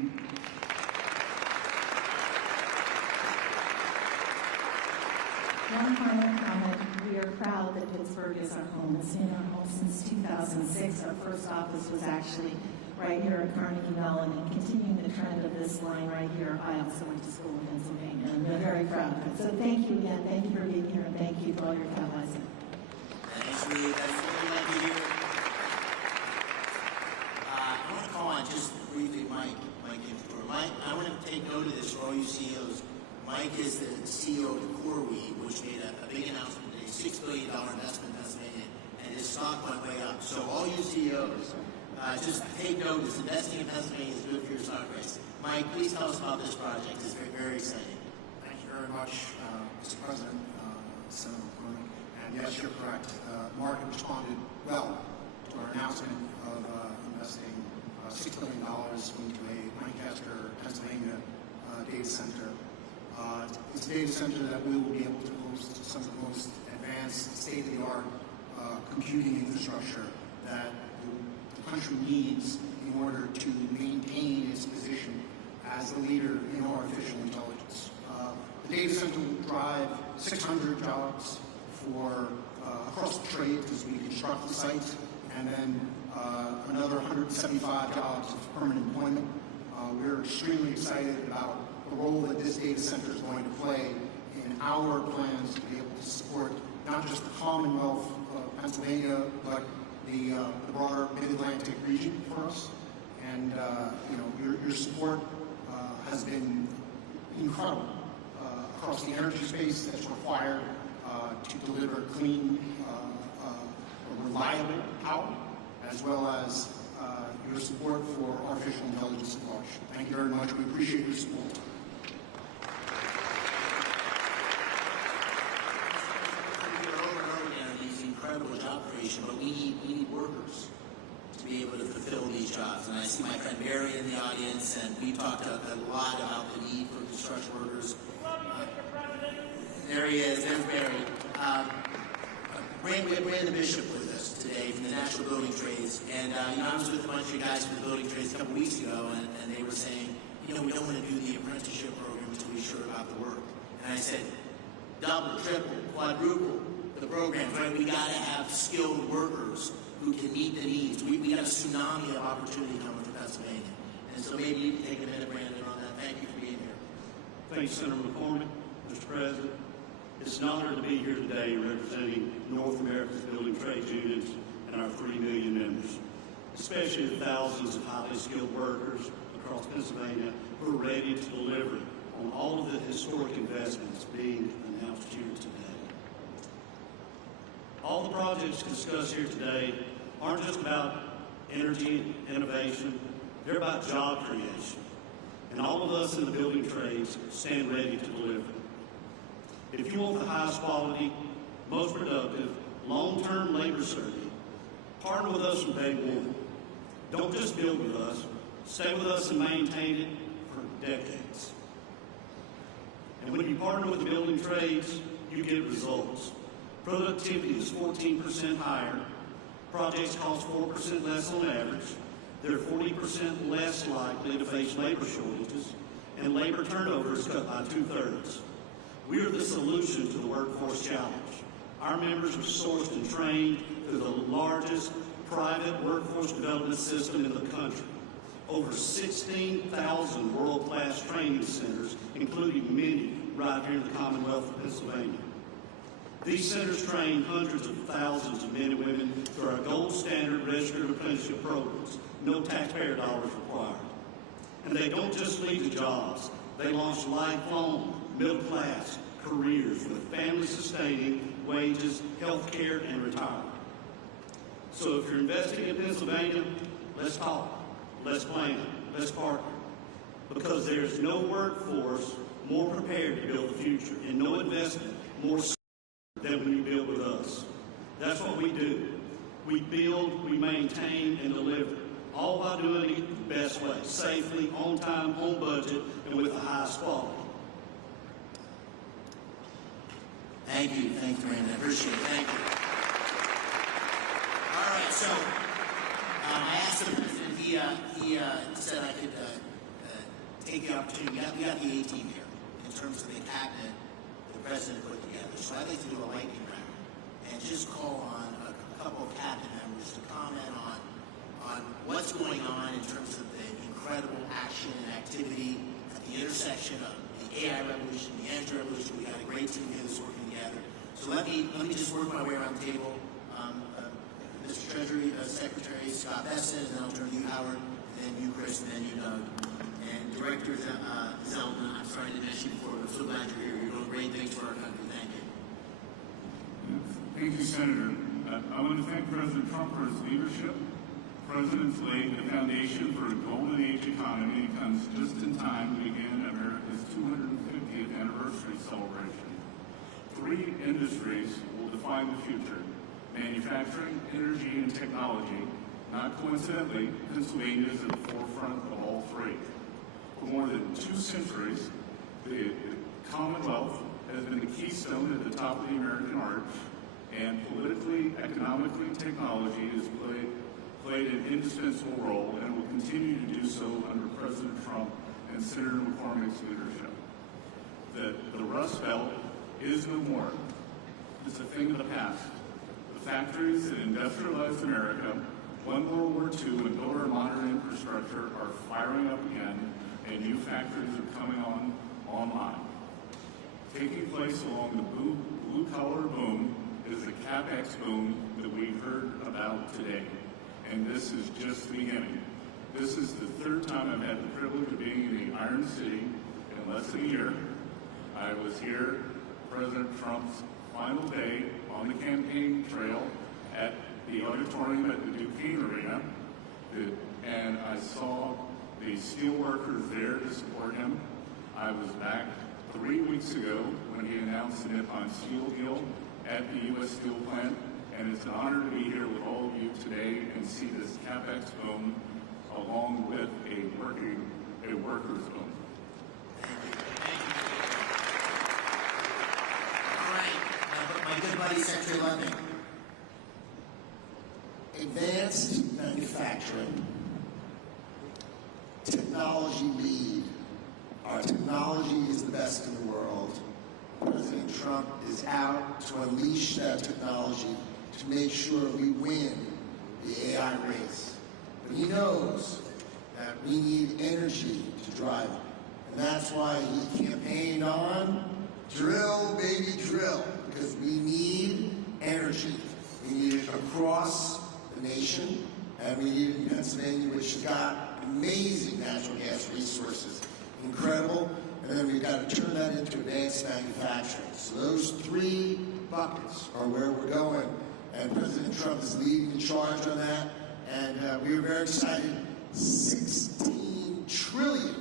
One final comment. We are proud that Pittsburgh is our home. It's been our home since 2006. Our first office was actually right here at Carnegie Mellon, and continuing the trend of this line right here, I also went to school in Pennsylvania, and we're very proud of it. So thank you again. Thank you for being here, and thank you for all your comments. Thanks, Ruth. That's what we like to hear. I want to call on just briefly Mike Ginsburg. Mike, I want to take note of this for all you CEOs. Mike is the CEO of the CoreWeave, which made a big announcement today, $6 billion investment in Pennsylvania, and his stock went way up. So all you CEOs, just take notice. Investing in Pennsylvania is good for your stock price. Mike, please tell us about this project. It's very, very exciting. Thank you very much, Mr. President, Senator McCormick. And yes, you're correct. The market responded well to our announcement of investing $6 billion into a Lancaster, Pennsylvania data center. It's a data center that we will be able to host some of the most advanced, state-of-the-art computing infrastructure that the country needs in order to maintain its position as the leader in artificial intelligence. The data center will drive 600 jobs for across the trade as we construct the site, and then another 175 jobs of permanent employment. We're extremely excited about the role that this data center is going to play in our plans to be able to support not just the Commonwealth of Pennsylvania, but the broader Mid-Atlantic region for us. And your support has been incredible across the energy space that's required to deliver clean, reliable power, as well as your support for artificial intelligence at large. Thank you very much. We appreciate your support. Incredible job creation, but we need workers to be able to fulfill these jobs. And I see my friend Barry in the audience, and we talked a lot about the need for construction workers. There he is. There's Barry. We have Brandon Bishop with us today from the National Building Trades, and I was with a bunch of guys from the building trades a couple weeks ago, and they were saying, we don't want to do the apprenticeship program until we're sure about the work. And I said, double, triple, quadruple the programs, right? We got to have skilled workers who can meet the needs. We got a tsunami of opportunity coming to Pennsylvania. And so maybe you can take a minute, Brandon, on that. Thank you for being here. Thank you, Senator McCormick. Mr. President, it's an honor to be here today representing North America's building trades unions and our 3 million members, especially the thousands of highly skilled workers across Pennsylvania who are ready to deliver on all of the historic investments being announced here today. All the projects discussed here today aren't just about energy and innovation, they're about job creation. And all of us in the building trades stand ready to deliver. If you want the highest quality, most productive, long-term labor survey, partner with us from day one. Don't just build with us, stay with us and maintain it for decades. And when you partner with the building trades, you get results. Productivity is 14% higher. Projects cost 4% less on average. They're 40% less likely to face labor shortages, and labor turnover is cut by 2/3. We are the solution to the workforce challenge. Our members are sourced and trained through the largest private workforce development system in the country. Over 16,000 world-class training centers, including many right here in the Commonwealth of Pennsylvania. These centers train hundreds of thousands of men and women through our gold standard registered apprenticeship programs, no taxpayer dollars required. And they don't just lead to jobs, they launch lifelong, middle-class careers with family-sustaining wages, health care, and retirement. So if you're investing in Pennsylvania, let's talk, let's plan, let's partner. Because there's no workforce more prepared to build the future, and no investment more than when you build with us. That's what we do. We build, we maintain, and deliver. all while doing it the best way, safely, on time, on budget, and with the highest quality. Thank you, Brandon. I appreciate it. Thank you. All right, so I asked the president. He said I could take the opportunity. We got the A team here in terms of the cabinet the president put together. So I'd like to do a lightning round and just call on a couple of cabinet members to comment on what's going on in terms of the incredible action and activity at the intersection of the AI revolution, the energy revolution. We got a great team here that's working together. So let me just work my way around the table. Mr. Treasury Secretary Scott Bessent, and then I'll turn to you, Howard, and then you, Chris, and then you, Doug. And Director Zeldin, I'm sorry to miss you before, but I'm so glad you're here. You're doing great things for our country. Thank you. Thank you, Senator. I want to thank President Trump for his leadership. The President's laid the foundation for a golden age economy and comes just in time to begin America's 250th anniversary celebration. 3 industries will define the future: manufacturing, energy, and technology. Not coincidentally, Pennsylvania is at the forefront of all 3. For more than 2 centuries, the Commonwealth has been the keystone at the top of the American arch, and politically, economically, technology has played an indispensable role and will continue to do so under President Trump and Senator McCormick's leadership. The Rust Belt is no more. It's a thing of the past. The factories that industrialized America, won World War II, and built our modern infrastructure are firing up again, and new factories are coming online. Taking place along the blue-collar boom is the CapEx boom that we've heard about today, and this is just the beginning. This is the 3rd time I've had the privilege of being in the Iron City in less than a year. I was here President Trump's final day on the campaign trail at the auditorium at the Duquesne Arena, and I saw the steel workers there to support him. I was back 3 weeks ago when he announced the Nippon Steel deal at the U.S. Steel plant, and it's an honor to be here with all of you today and see this CapEx boom along with a workers boom. All right, my good buddy, Secretary London. Advanced manufacturing, technology lead. Our technology is the best in the world. President Trump is out to unleash that technology to make sure we win the AI race. But he knows that we need energy to drive it. And that's why he campaigned on drill, baby, drill, because we need energy. We need it across the nation, and we need it in Pennsylvania, which has got amazing natural gas resources. Incredible. And then we've got to turn that into advanced manufacturing. So those 3 buckets are where we're going. And President Trump is leading the charge on that. And we are very excited. $16 trillion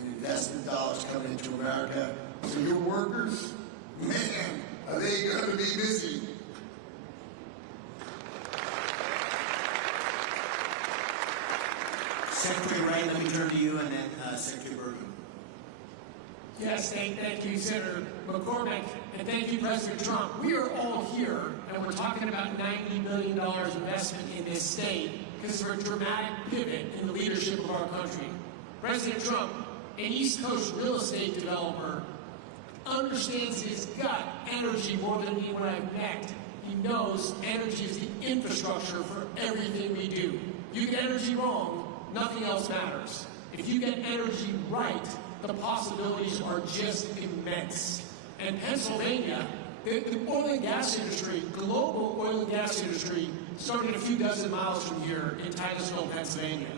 in investment dollars coming into America. So your workers, man, are they going to be busy? Secretary Wright, let me turn to you, and then Secretary Bergen. Yes, thank you, Senator McCormick, and thank you, President Trump. We are all here, and we're talking about $90 billion investment in this state because of a dramatic pivot in the leadership of our country. President Trump, an East Coast real estate developer, understands his gut energy more than anyone I've met. He knows energy is the infrastructure for everything we do. You get energy wrong, nothing else matters. If you get energy right, the possibilities are just immense. And Pennsylvania, the oil and gas industry, global oil and gas industry, started a few dozen miles from here in Titusville, Pennsylvania.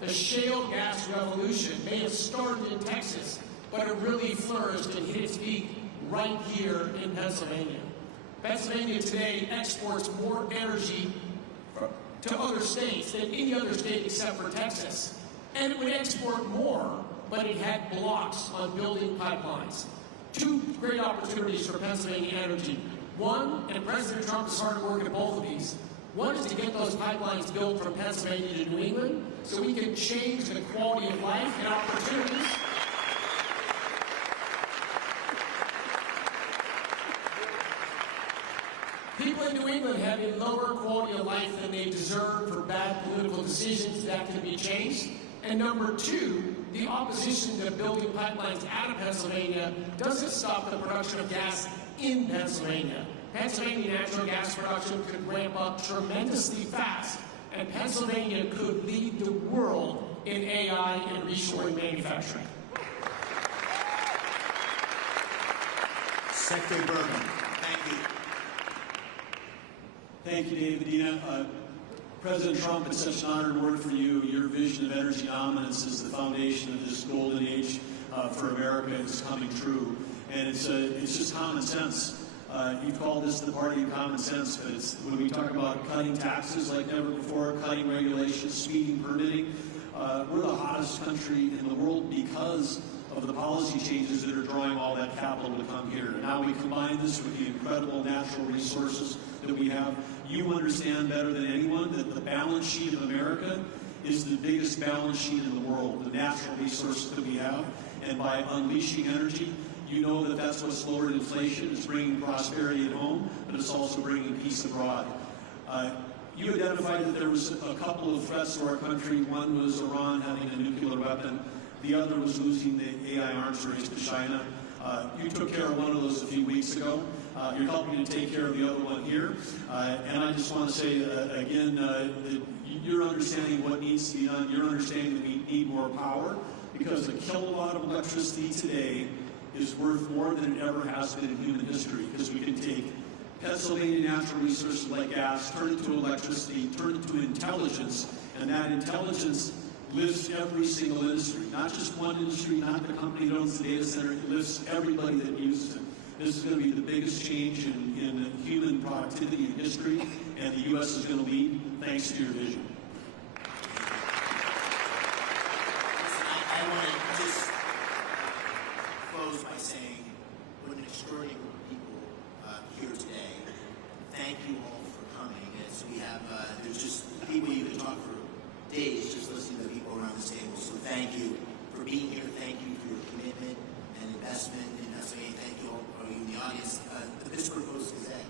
The shale gas revolution may have started in Texas, but it really flourished and hit its peak right here in Pennsylvania. Pennsylvania today exports more energy to other states than any other state except for Texas. And it would export more, but it had blocks on building pipelines. 2 great opportunities for Pennsylvania energy. One, and President Trump is hard at work at both of these, One is to get those pipelines built from Pennsylvania to New England so we can change the quality of life and opportunities. People in New England have a lower quality of life than they deserve for bad political decisions that can be changed. And number two, the opposition to building pipelines out of Pennsylvania doesn't stop the production of gas in Pennsylvania. Pennsylvania natural gas production could ramp up tremendously fast, and Pennsylvania could lead the world in AI and reshoring manufacturing. Secretary Bergen. Thank you. Thank you, David. Dina. President Trump, it's such an honor to work for you. Your vision of energy dominance is the foundation of this golden age for America. It's coming true. And it's just common sense. You've called this the party of common sense, but it's when we talk about cutting taxes like never before, cutting regulations, speeding permitting, we're the hottest country in the world because of the policy changes that are drawing all that capital to come here. And now we combine this with the incredible natural resources that we have. You understand better than anyone that the balance sheet of America is the biggest balance sheet in the world, the natural resources that we have. And by unleashing energy, you know that that's what's lowered inflation. It's bringing prosperity at home, but it's also bringing peace abroad. You identified that there was a couple of threats to our country. One was Iran having a nuclear weapon. The other was losing the AI arms race to China. You took care of one of those a few weeks ago. You're helping to take care of the other one here. And I just want to say, again, that you're understanding what needs to be done. You're understanding that we need more power because a kilowatt of electricity today is worth more than it ever has been in human history because we can take Pennsylvania natural resources like gas, turn it to electricity, turn it to intelligence, and that intelligence lifts every single industry, not just one industry, not the company that owns the data center, it lifts everybody that uses it. This is going to be the biggest change in human productivity in history, and the U.S. is going to lead thanks to your vision. I want to just close by saying what an extraordinary group of people here today. Thank you all for coming. As we have, there's just people you can talk for days just listening to people around this table. So thank you for being here. Thank you for your commitment and investment in Pennsylvania. Thank you all for you in the audience. The Pittsburgh Post-Gazette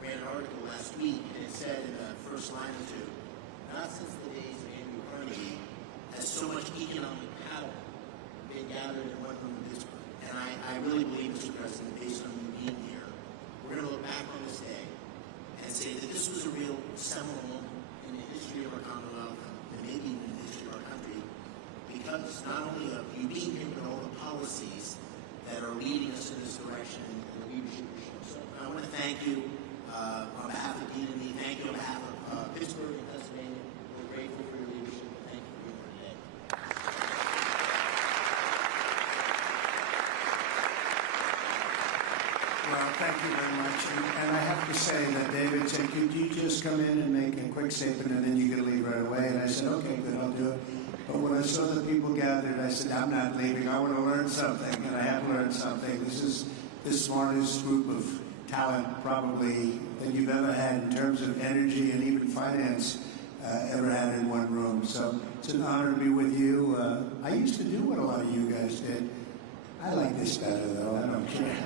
ran an article last week, and it said in the first line or two, not since the days of Andrew Carnegie has so much economic power been gathered in one room in Pittsburgh. And I really believe, Mr. President, based on you being here, we're going to look back on this day and say that this was a real seminal moment in the history of our Commonwealth and maybe even in the history of our country, because not only of you being here, but all the policies that are leading us in this direction and the leadership we show. So I want to thank you on behalf of Dean and me. Thank you on behalf of Pittsburgh and Pennsylvania. We're grateful for your leadership. Thank you for being here today. Well, thank you very much. And I have to say that David said, could you just come in and make a quick statement and then you can leave right away? And I said, okay, good, I'll do it. But when I saw the people gathered, I said, I'm not leaving. I want to learn something, and I have learned something. This is the smartest group of talent probably that you've ever had in terms of energy and even finance ever had in one room. So it's an honor to be with you. I used to do what a lot of you guys did. I like this better, though. I don't care.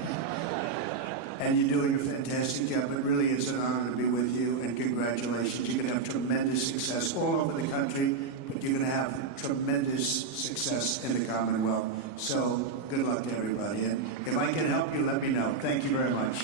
And you're doing a fantastic job. It really is an honor to be with you, and congratulations. You're going to have tremendous success all over the country, but you're going to have tremendous success in the Commonwealth. So good luck to everybody. And if I can help you, let me know. Thank you very much.